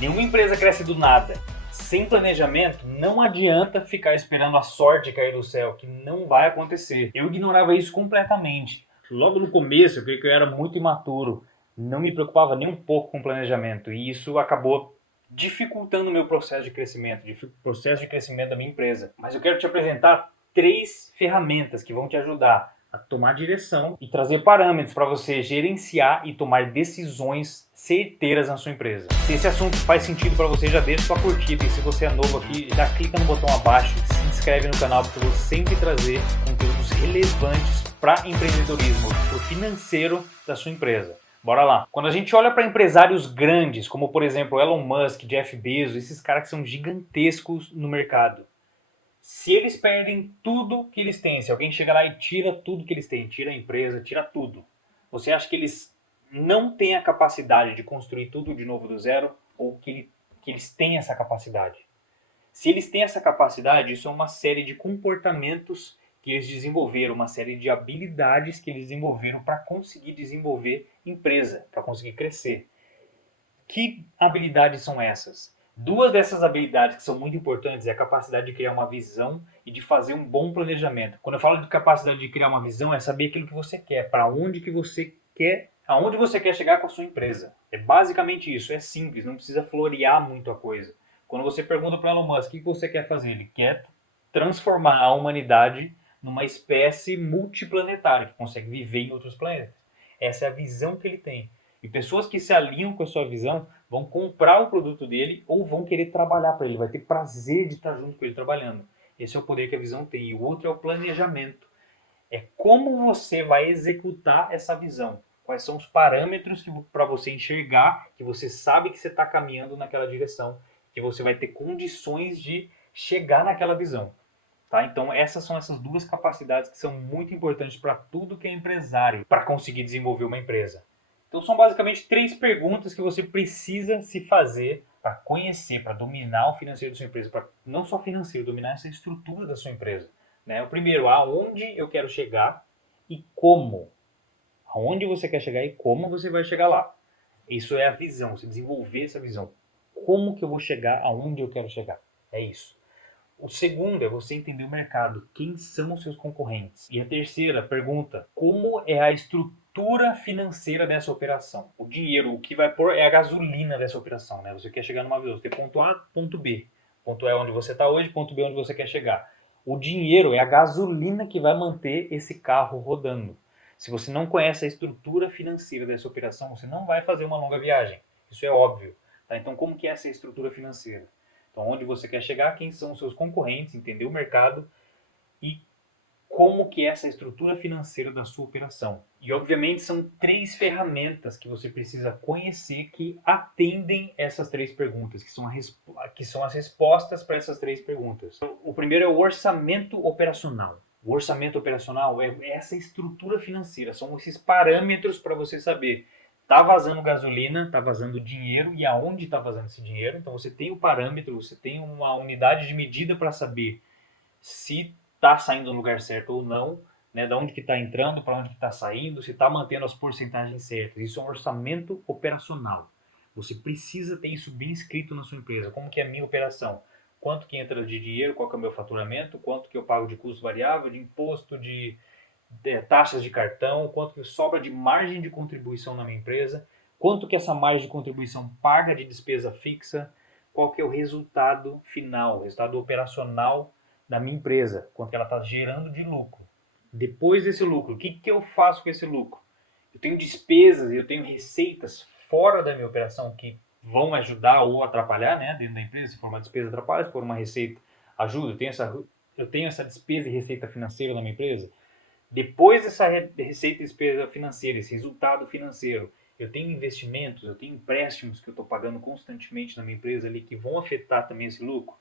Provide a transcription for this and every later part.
Nenhuma empresa cresce do nada. Sem planejamento, não adianta ficar esperando a sorte cair do céu, que não vai acontecer. Eu ignorava isso completamente. Logo no começo, eu creio que eu era muito imaturo, não me preocupava nem um pouco com planejamento, e isso acabou dificultando o meu processo de crescimento, da minha empresa. Mas eu quero te apresentar 3 ferramentas que vão te ajudar a tomar direção e trazer parâmetros para você gerenciar e tomar decisões certeiras na sua empresa. Se esse assunto faz sentido para você, já deixa sua curtida, e se você é novo aqui, já clica no botão abaixo e se inscreve no canal, porque eu vou sempre trazer conteúdos relevantes para empreendedorismo, para o financeiro da sua empresa. Bora lá. Quando a gente olha para empresários grandes, como por exemplo Elon Musk, Jeff Bezos, esses caras que são gigantescos no mercado, se eles perdem tudo que eles têm, se alguém chega lá e tira tudo que eles têm, tira a empresa, tira tudo, você acha que eles não têm a capacidade de construir tudo de novo do zero? Ou que eles têm essa capacidade? Se eles têm essa capacidade, isso é uma série de comportamentos que eles desenvolveram, uma série de habilidades que eles desenvolveram para conseguir desenvolver empresa, para conseguir crescer. Que habilidades são essas? 2 dessas habilidades que são muito importantes é a capacidade de criar uma visão e de fazer um bom planejamento. Quando eu falo de capacidade de criar uma visão, é saber aquilo que você quer, para onde que você quer, aonde você quer chegar com a sua empresa. É basicamente isso, é simples, não precisa florear muito a coisa. Quando você pergunta para o Elon Musk o que você quer fazer, ele quer transformar a humanidade numa espécie multiplanetária que consegue viver em outros planetas. Essa é a visão que ele tem. E pessoas que se alinham com a sua visão vão comprar o produto dele ou vão querer trabalhar para ele, vai ter prazer de estar junto com ele trabalhando. Esse é o poder que a visão tem. E o outro é o planejamento. É como você vai executar essa visão. Quais são os parâmetros para você enxergar, que você sabe que você está caminhando naquela direção, que você vai ter condições de chegar naquela visão. Tá? Então essas 2 capacidades que são muito importantes para tudo que é empresário, para conseguir desenvolver uma empresa. Então são basicamente 3 perguntas que você precisa se fazer para conhecer, para dominar o financeiro da sua empresa, para não só financeiro, dominar essa estrutura da sua empresa. Né? O primeiro, aonde eu quero chegar e como. Aonde você quer chegar e como você vai chegar lá. Isso é a visão, você desenvolver essa visão. Como que eu vou chegar aonde eu quero chegar? É isso. O segundo é você entender o mercado. Quem são os seus concorrentes? E a terceira pergunta, como é a estrutura financeira dessa operação? O dinheiro, o que vai pôr é a gasolina dessa operação. Né? Você quer chegar numa visão, você tem ponto A, ponto B. Ponto A é onde você está hoje, ponto B é onde você quer chegar. O dinheiro é a gasolina que vai manter esse carro rodando. Se você não conhece a estrutura financeira dessa operação, você não vai fazer uma longa viagem. Isso é óbvio. Tá? Então, como que é essa estrutura financeira? Então, onde você quer chegar, quem são os seus concorrentes, entender o mercado e como que é essa estrutura financeira da sua operação. E, obviamente, são 3 ferramentas que você precisa conhecer que atendem essas 3 perguntas, que são as respostas para essas 3 perguntas. O primeiro é o orçamento operacional. O orçamento operacional é essa estrutura financeira, são esses parâmetros para você saber. Está vazando gasolina, está vazando dinheiro e aonde está vazando esse dinheiro. Então você tem o parâmetro, você tem uma unidade de medida para saber se está saindo do lugar certo ou não, né? De onde que está entrando, para onde que está saindo, se está mantendo as porcentagens certas. Isso é um orçamento operacional. Você precisa ter isso bem escrito na sua empresa. Como que é a minha operação? Quanto que entra de dinheiro, qual que é o meu faturamento, quanto que eu pago de custo variável, de imposto, de taxas de cartão, quanto que sobra de margem de contribuição na minha empresa, quanto que essa margem de contribuição paga de despesa fixa, qual que é o resultado final, o resultado operacional da minha empresa, quanto que ela está gerando de lucro. Depois desse lucro, o que eu faço com esse lucro? Eu tenho despesas, eu tenho receitas fora da minha operação que vão ajudar ou atrapalhar, né, dentro da empresa. Se for uma despesa, atrapalha, se for uma receita, ajuda. Eu tenho essa despesa e receita financeira na minha empresa. Depois dessa receita e despesa financeira, esse resultado financeiro, eu tenho investimentos, eu tenho empréstimos que eu estou pagando constantemente na minha empresa ali que vão afetar também esse lucro.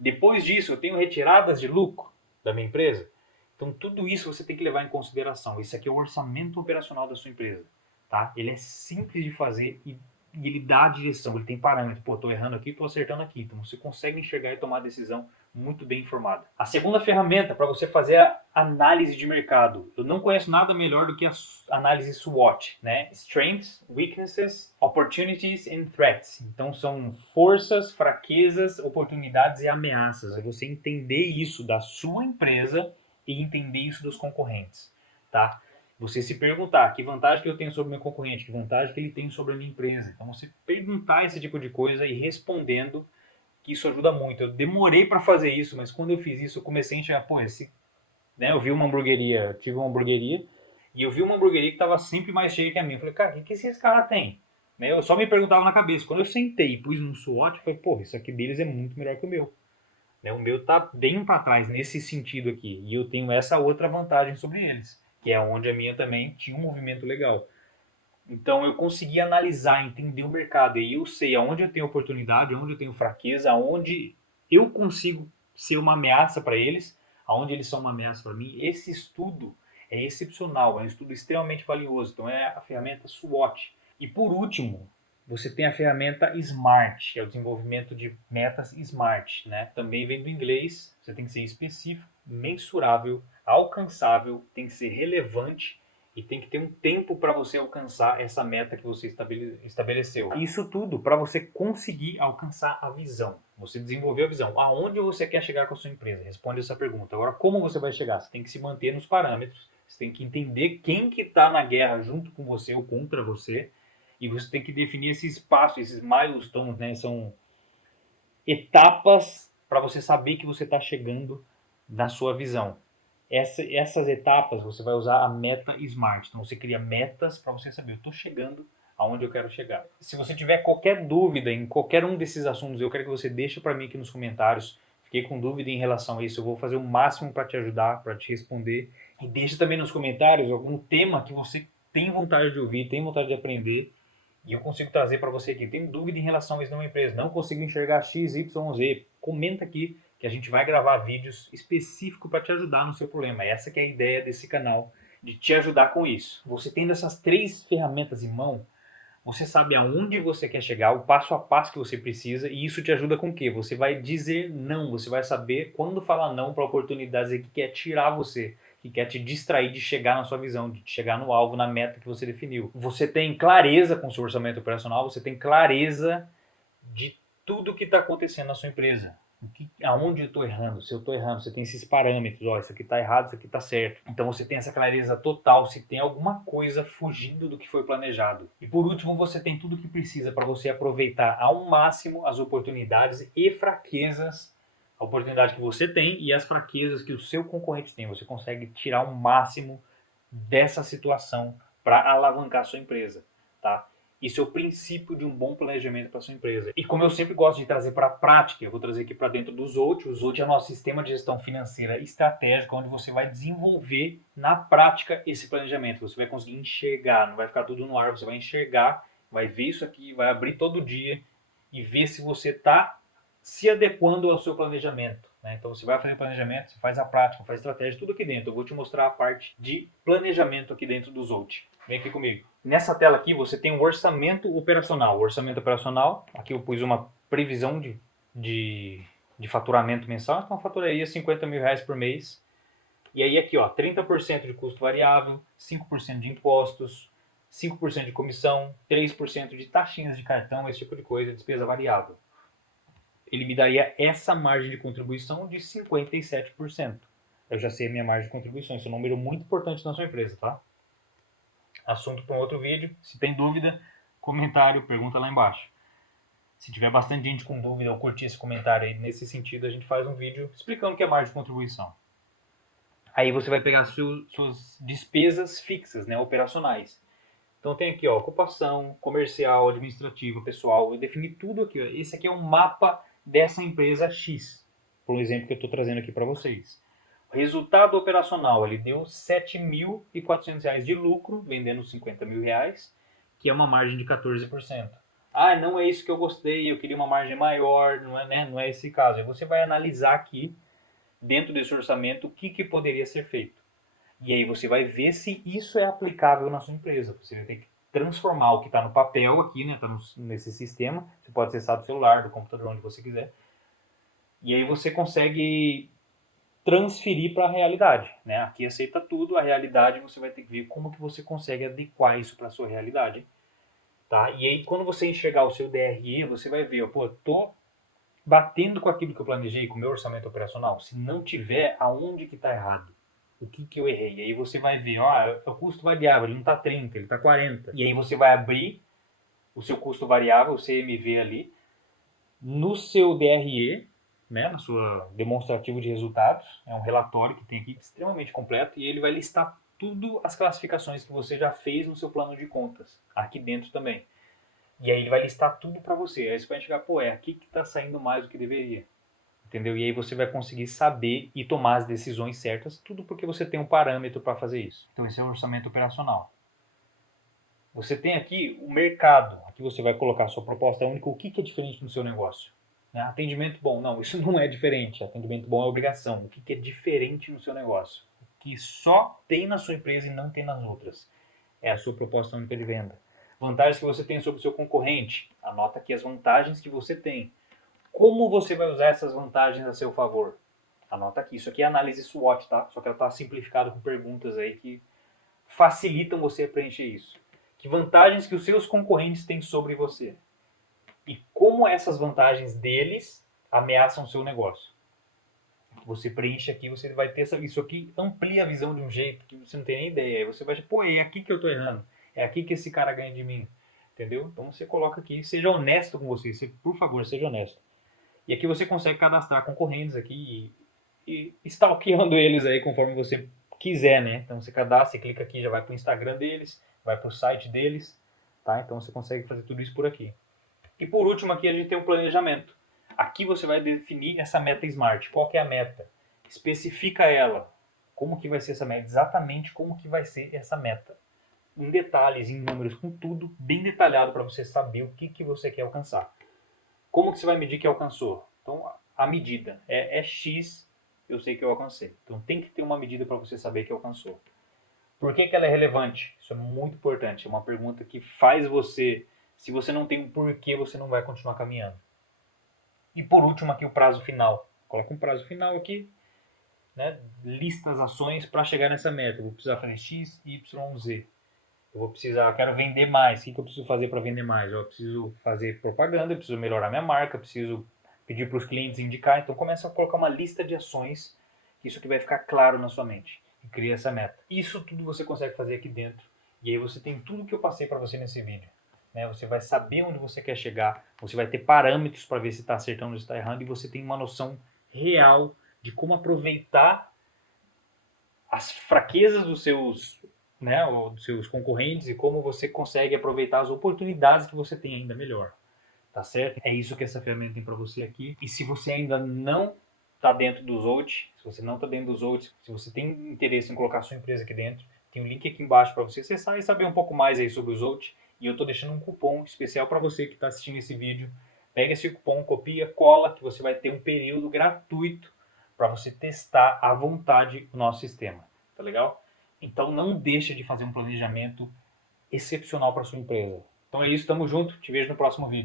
Depois disso, eu tenho retiradas de lucro da minha empresa. Então, tudo isso você tem que levar em consideração. Isso aqui é o orçamento operacional da sua empresa. Tá? Ele é simples de fazer e e ele dá a direção, ele tem parâmetros. Pô, tô errando aqui, tô acertando aqui. Então você consegue enxergar e tomar a decisão muito bem informada. A segunda ferramenta para você fazer a análise de mercado. Eu não conheço nada melhor do que a análise SWOT, né? Strengths, Weaknesses, Opportunities and Threats. Então são forças, fraquezas, oportunidades e ameaças. É você entender isso da sua empresa e entender isso dos concorrentes, tá? Você se perguntar que vantagem que eu tenho sobre o meu concorrente, que vantagem que ele tem sobre a minha empresa. Então você perguntar esse tipo de coisa e respondendo, que isso ajuda muito. Eu demorei para fazer isso, mas quando eu fiz isso, eu comecei a enxergar, pô, né, eu vi uma hamburgueria, tive uma hamburgueria, e eu vi uma hamburgueria que estava sempre mais cheia que a minha. Eu falei, cara, o que esses caras têm? Né, eu só me perguntava na cabeça. Quando eu sentei e pus no SWOT, eu falei, pô, isso aqui deles é muito melhor que o meu. Né, o meu tá bem para trás nesse sentido aqui, e eu tenho essa outra vantagem sobre eles, que é onde a minha também tinha um movimento legal. Então eu consegui analisar, entender o mercado, e eu sei aonde eu tenho oportunidade, aonde eu tenho fraqueza, aonde eu consigo ser uma ameaça para eles, aonde eles são uma ameaça para mim. Esse estudo é excepcional, é um estudo extremamente valioso. Então é a ferramenta SWOT. E por último, você tem a ferramenta SMART, que é o desenvolvimento de metas SMART, né? Também vem do inglês, você tem que ser específico, mensurável, alcançável, tem que ser relevante e tem que ter um tempo para você alcançar essa meta que você estabeleceu. Isso tudo para você conseguir alcançar a visão. Você desenvolver a visão. Aonde você quer chegar com a sua empresa? Responde essa pergunta. Agora, como você vai chegar? Você tem que se manter nos parâmetros. Você tem que entender quem que está na guerra junto com você ou contra você. E você tem que definir esse espaço, esses milestones, né? São etapas para você saber que você está chegando na sua visão. Essas etapas você vai usar a meta SMART. Então você cria metas para você saber, eu estou chegando aonde eu quero chegar. Se você tiver qualquer dúvida em qualquer um desses assuntos, eu quero que você deixe para mim aqui nos comentários. Fiquei com dúvida em relação a isso, eu vou fazer o máximo para te ajudar, para te responder. E deixe também nos comentários algum tema que você tem vontade de ouvir, tem vontade de aprender. E eu consigo trazer para você aqui. Tem dúvida em relação a isso numa empresa, não consigo enxergar X, Y, Z. Comenta aqui que a gente vai gravar vídeos específicos para te ajudar no seu problema. Essa que é a ideia desse canal, de te ajudar com isso. Você tendo essas 3 ferramentas em mão, você sabe aonde você quer chegar, o passo a passo que você precisa, e isso te ajuda com o quê? Você vai dizer não, você vai saber quando falar não para oportunidades que quer tirar você, que quer te distrair de chegar na sua visão, de chegar no alvo, na meta que você definiu. Você tem clareza com o seu orçamento operacional, você tem clareza de tudo que está acontecendo na sua empresa. Aonde eu estou errando, se eu estou errando, você tem esses parâmetros, ó, isso aqui está errado, isso aqui está certo. Então você tem essa clareza total se tem alguma coisa fugindo do que foi planejado. E por último, você tem tudo o que precisa para você aproveitar ao máximo as oportunidades e fraquezas, a oportunidade que você tem e as fraquezas que o seu concorrente tem. Você consegue tirar o máximo dessa situação para alavancar a sua empresa, tá? Isso é o princípio de um bom planejamento para sua empresa. E como eu sempre gosto de trazer para a prática, eu vou trazer aqui para dentro do Zolt. O Zolt é o nosso sistema de gestão financeira estratégica, onde você vai desenvolver na prática esse planejamento. Você vai conseguir enxergar, não vai ficar tudo no ar, você vai enxergar, vai ver isso aqui, vai abrir todo dia e ver se você está se adequando ao seu planejamento. Né? Então você vai fazer planejamento, você faz a prática, faz estratégia, tudo aqui dentro. Eu vou te mostrar a parte de planejamento aqui dentro do Zolt. Vem aqui comigo. Nessa tela aqui você tem um orçamento operacional. O orçamento operacional, aqui eu pus uma previsão de faturamento mensal. Então eu faturaria R$50 mil por mês. E aí aqui, ó, 30% de custo variável, 5% de impostos, 5% de comissão, 3% de taxinhas de cartão, esse tipo de coisa, despesa variável. Ele me daria essa margem de contribuição de 57%. Eu já sei a minha margem de contribuição, isso é um número muito importante na sua empresa, tá? Assunto para um outro vídeo. Se tem dúvida, comentário, pergunta lá embaixo. Se tiver bastante gente com dúvida ou curtir esse comentário aí nesse sentido, a gente faz um vídeo explicando o que é margem de contribuição. Aí você vai pegar suas despesas fixas, né, operacionais. Então tem aqui, ó, ocupação, comercial, administrativa, pessoal. Eu defini tudo aqui. Ó. Esse aqui é um mapa dessa empresa X, por exemplo que eu estou trazendo aqui para vocês. O resultado operacional, ele deu R$ 7.400 de lucro, vendendo R$50 mil, que é uma margem de 14%. Ah, não é isso que eu gostei, eu queria uma margem maior, não é, né? Não é esse caso. Aí você vai analisar aqui, dentro desse orçamento, o que poderia ser feito. E aí você vai ver se isso é aplicável na sua empresa. Você vai ter que transformar o que está no papel aqui, né? Tá nesse sistema. Você pode acessar do celular, do computador, onde você quiser. E aí você consegue transferir para a realidade, né? Aqui aceita tudo, a realidade você vai ter que ver como que você consegue adequar isso para a sua realidade, tá? E aí quando você enxergar o seu DRE, você vai ver, pô, tô batendo com aquilo que eu planejei, com o meu orçamento operacional. Se não tiver, aonde que está errado? O que que eu errei? E aí você vai ver, ó, é o custo variável, ele não está 30, ele está 40. E aí você vai abrir o seu custo variável, o CMV ali, no seu DRE, né, na sua demonstrativo de resultados. É um relatório que tem aqui extremamente completo e ele vai listar tudo as classificações que você já fez no seu plano de contas, aqui dentro também. E aí ele vai listar tudo para você. Aí você vai chegar, pô, é aqui que está saindo mais do que deveria. Entendeu? E aí você vai conseguir saber e tomar as decisões certas, tudo porque você tem um parâmetro para fazer isso. Então esse é o orçamento operacional. Você tem aqui o mercado. Aqui você vai colocar a sua proposta única. O que é diferente no seu negócio? Atendimento bom. Não, isso não é diferente. Atendimento bom é obrigação. O que é diferente no seu negócio? O que só tem na sua empresa e não tem nas outras? É a sua proposta única de venda. Vantagens que você tem sobre o seu concorrente. Anota aqui as vantagens que você tem. Como você vai usar essas vantagens a seu favor? Anota aqui. Isso aqui é análise SWOT, tá? Só que ela está simplificada com perguntas aí que facilitam você preencher isso. Que vantagens que os seus concorrentes têm sobre você? E como essas vantagens deles ameaçam o seu negócio? Você preenche aqui, você vai ter isso aqui, amplia a visão de um jeito que você não tem nem ideia. Aí você vai dizer, pô, é aqui que eu tô errando. É aqui que esse cara ganha de mim. Entendeu? Então você coloca aqui, seja honesto com você, por favor, seja honesto. E aqui você consegue cadastrar concorrentes aqui e stalkeando eles aí conforme você quiser, né? Então você cadastra, você clica aqui, já vai pro Instagram deles, vai pro site deles, tá? Então você consegue fazer tudo isso por aqui. E por último aqui a gente tem um planejamento. Aqui você vai definir essa meta SMART. Qual que é a meta? Especifica ela. Como que vai ser essa meta? Exatamente como que vai ser essa meta. Em detalhes, em números, com tudo bem detalhado para você saber o que você quer alcançar. Como que você vai medir que alcançou? Então a medida é X, eu sei que eu alcancei. Então tem que ter uma medida para você saber que alcançou. Por que ela é relevante? Isso é muito importante. É uma pergunta que faz você... Se você não tem um porquê, você não vai continuar caminhando. E por último aqui o prazo final. Coloca um prazo final aqui, né? Lista as ações para chegar nessa meta. Eu vou precisar fazer X, Y, Z. Eu quero vender mais. O que eu preciso fazer para vender mais? Eu preciso fazer propaganda, eu preciso melhorar minha marca, eu preciso pedir para os clientes indicar. Então começa a colocar uma lista de ações, isso que vai ficar claro na sua mente. E cria essa meta. Isso tudo você consegue fazer aqui dentro. E aí você tem tudo que eu passei para você nesse vídeo. Você vai saber onde você quer chegar, você vai ter parâmetros para ver se está acertando ou se está errando, e você tem uma noção real de como aproveitar as fraquezas dos seus, ou dos seus concorrentes e como você consegue aproveitar as oportunidades que você tem ainda melhor. Tá certo? É isso que essa ferramenta tem para você aqui. E se você ainda não está dentro do Zolt, se você tem interesse em colocar a sua empresa aqui dentro, tem um link aqui embaixo para você acessar e saber um pouco mais aí sobre o Zolt. E eu estou deixando um cupom especial para você que está assistindo esse vídeo. Pega esse cupom, copia, cola, que você vai ter um período gratuito para você testar à vontade o nosso sistema. Tá legal? Então não deixa de fazer um planejamento excepcional para sua empresa. Então é isso, tamo junto, te vejo no próximo vídeo.